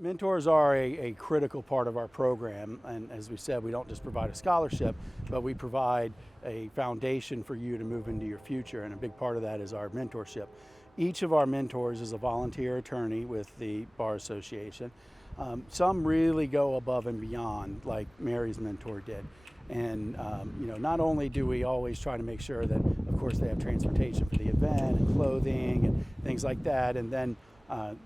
Mentors are a critical part of our program, and as we said, we don't just provide a scholarship, but we provide a foundation for you to move into your future, and a big part of that is our mentorship. Each of our mentors is a volunteer attorney with the Bar Association. Some really go above and beyond, like Mary's mentor did. And not only do we always try to make sure that, of course, they have transportation for the event and clothing and things like that, and then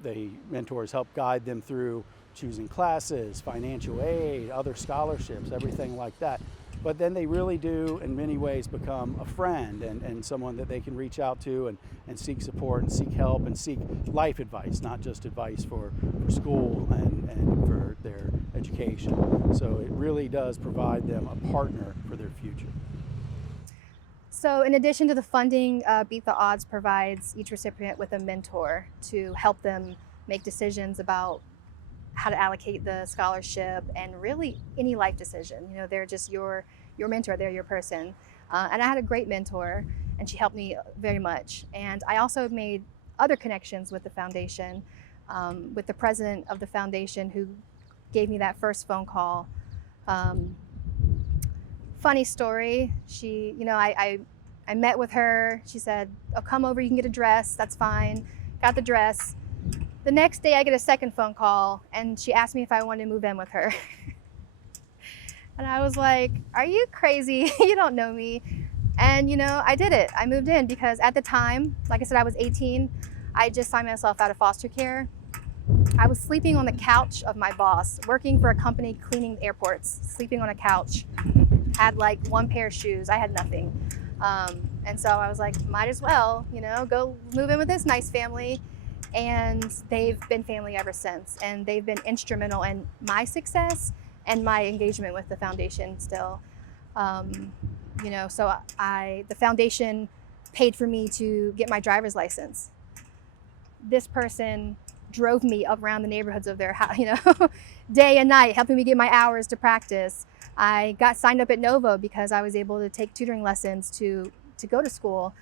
the mentors help guide them through choosing classes, financial aid, other scholarships, everything like that. But then they really do, in many ways, become a friend and someone that they can reach out to and seek support and seek help and seek life advice, not just advice for school and for their education. So it really does provide them a partner for their future. So in addition to the funding, Beat the Odds provides each recipient with a mentor to help them make decisions about how to allocate the scholarship and really any life decision. They're just your mentor, they're your person. And I had a great mentor, and she helped me very much. And I also made other connections with the foundation, with the president of the foundation who gave me that first phone call. Funny story, I met with her. She said, "Oh, come over, you can get a dress, that's fine." Got the dress. The next day I get a second phone call, and she asked me if I wanted to move in with her. And I was like, "Are you crazy? You don't know me." And I did it. I moved in because at the time, like I said, I was 18. I just signed myself out of foster care. I was sleeping on the couch of my boss, working for a company cleaning airports, sleeping on a couch. Had like one pair of shoes. I had nothing. And so I was like, might as well, go move in with this nice family. And they've been family ever since. And they've been instrumental in my success and my engagement with the foundation still. So the foundation paid for me to get my driver's license. This person drove me around the neighborhoods of their house, day and night, helping me get my hours to practice. I got signed up at Novo because I was able to take tutoring lessons to go to school.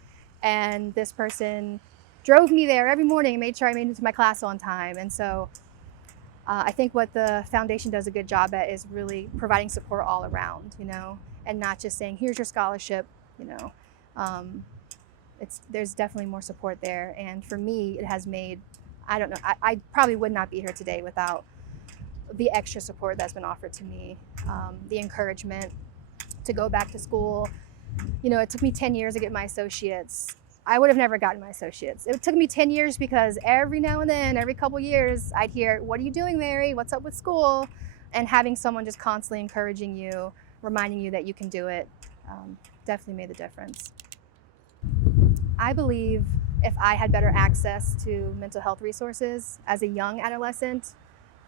And this person drove me there every morning and made sure I made it to my class on time. And so I think what the foundation does a good job at is really providing support all around, and not just saying, here's your scholarship, there's definitely more support there. And for me, it has made, I probably would not be here today without the extra support that's been offered to me, the encouragement to go back to school. It took me 10 years to get my associates. I would have never gotten my associates. It took me 10 years because every now and then, every couple years, I'd hear, "What are you doing, Mary? What's up with school?" And having someone just constantly encouraging you, reminding you that you can do it, definitely made the difference. I believe if I had better access to mental health resources as a young adolescent,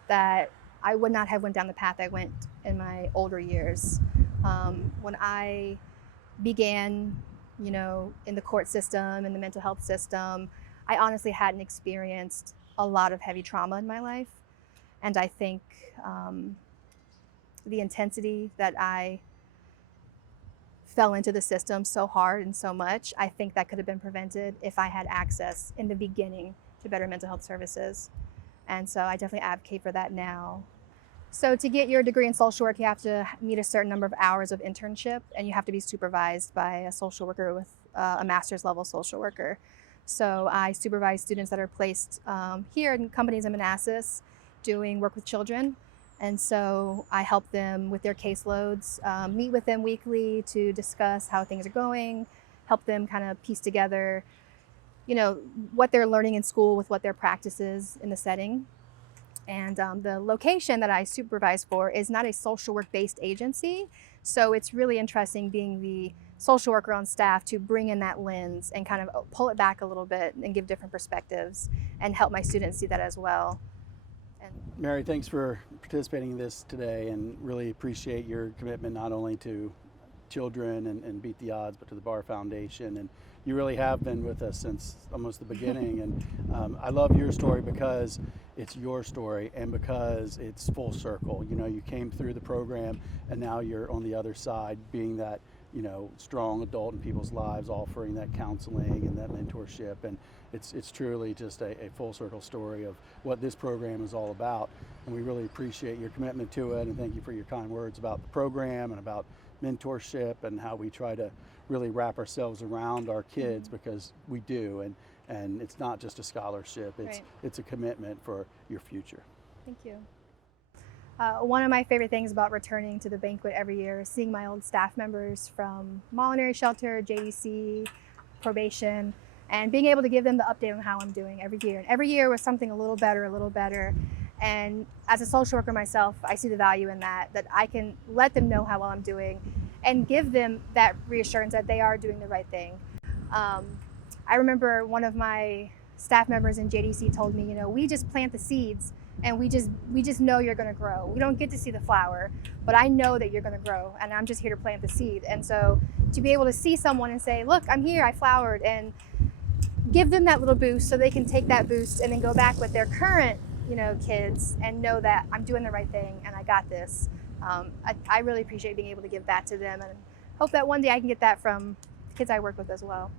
that I would not have went down the path I went in my older years. When I began, in the court system, in the mental health system, I honestly hadn't experienced a lot of heavy trauma in my life. And I think the intensity that I fell into the system so hard and so much, I think that could have been prevented if I had access in the beginning to better mental health services. And so I definitely advocate for that now. So to get your degree in social work, you have to meet a certain number of hours of internship, and you have to be supervised by a social worker with a master's level social worker. So I supervise students that are placed here in companies in Manassas doing work with children. And so I help them with their caseloads, meet with them weekly to discuss how things are going, help them kind of piece together, what they're learning in school with what their practice is in the setting. And the location that I supervise for is not a social work based agency. So it's really interesting being the social worker on staff to bring in that lens and kind of pull it back a little bit and give different perspectives and help my students see that as well. Mary, thanks for participating in this today, and really appreciate your commitment not only to children and Beat the Odds, but to the Bar Foundation. And you really have been with us since almost the beginning. And I love your story because it's your story and because it's full circle. You came through the program and now you're on the other side being that strong adult in people's lives, offering that counseling and that mentorship. And it's truly just a full circle story of what this program is all about. And we really appreciate your commitment to it, and thank you for your kind words about the program and about mentorship and how we try to really wrap ourselves around our kids, because we do. And it's not just a scholarship, it's a commitment for your future. Thank you. One of my favorite things about returning to the banquet every year is seeing my old staff members from Molinary Shelter, JDC, probation, and being able to give them the update on how I'm doing every year. And every year was something a little better. And as a social worker myself, I see the value in that I can let them know how well I'm doing and give them that reassurance that they are doing the right thing. I remember one of my staff members in JDC told me, we just plant the seeds and we just know you're going to grow. We don't get to see the flower, but I know that you're going to grow, and I'm just here to plant the seed. And so to be able to see someone and say, look, I'm here, I flowered, and give them that little boost so they can take that boost and then go back with their current kids and know that I'm doing the right thing and I got this. I really appreciate being able to give that to them, and hope that one day I can get that from kids I work with as well.